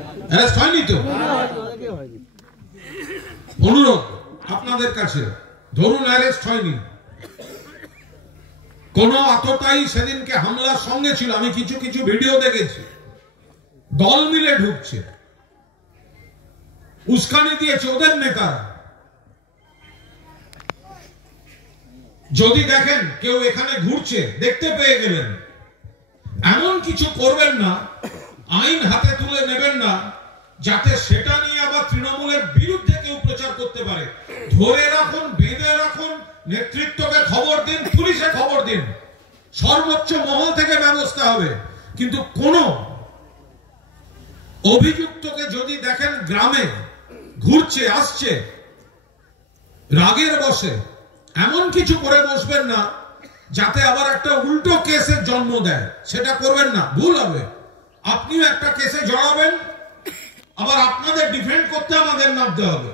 Arrest হয়নি তো? অনুরোধ আপনাদের কাছে, ধরুন অ্যারেস্ট হয়নি, কোন আততায়ী সেদিনকে হামলার সঙ্গে ছিল, আমি কিছু কিছু ভিডিও দেখেছি, দল মিলে ঢুকছে, উস্কানি দিয়েছে ওদের নেতারা। যদি দেখেন কেউ এখানে ঘুরছে, দেখতে পেয়ে গেলেন, এমন কিছু করবেন না, আইন হাতে তুলে নেবেন না যাতে সেটা নিয়ে আবার তৃণমূলের বিরুদ্ধে কেউ প্রচার করতে পারে। ধরে রাখুন, বেঁধে রাখুন, নেতৃত্বকে খবর দিন, পুলিশে খবর দিন, সর্বোচ্চ মহল থেকে ব্যবস্থা হবে। কিন্তু কোন অভিযুক্তকে যদি দেখেন গ্রামে ঘুরছে আসছে, রাগের বসে এমন কিছু করে বসবেন না যাতে আবার একটা উল্টো কেসের জন্ম দেয়, সেটা করবেন না, ভুল হবে। আপনিও একটা কেসে জড়াবেন, আবার আপনাদের ডিফেন্ড করতে আমাদের নামতে হবে।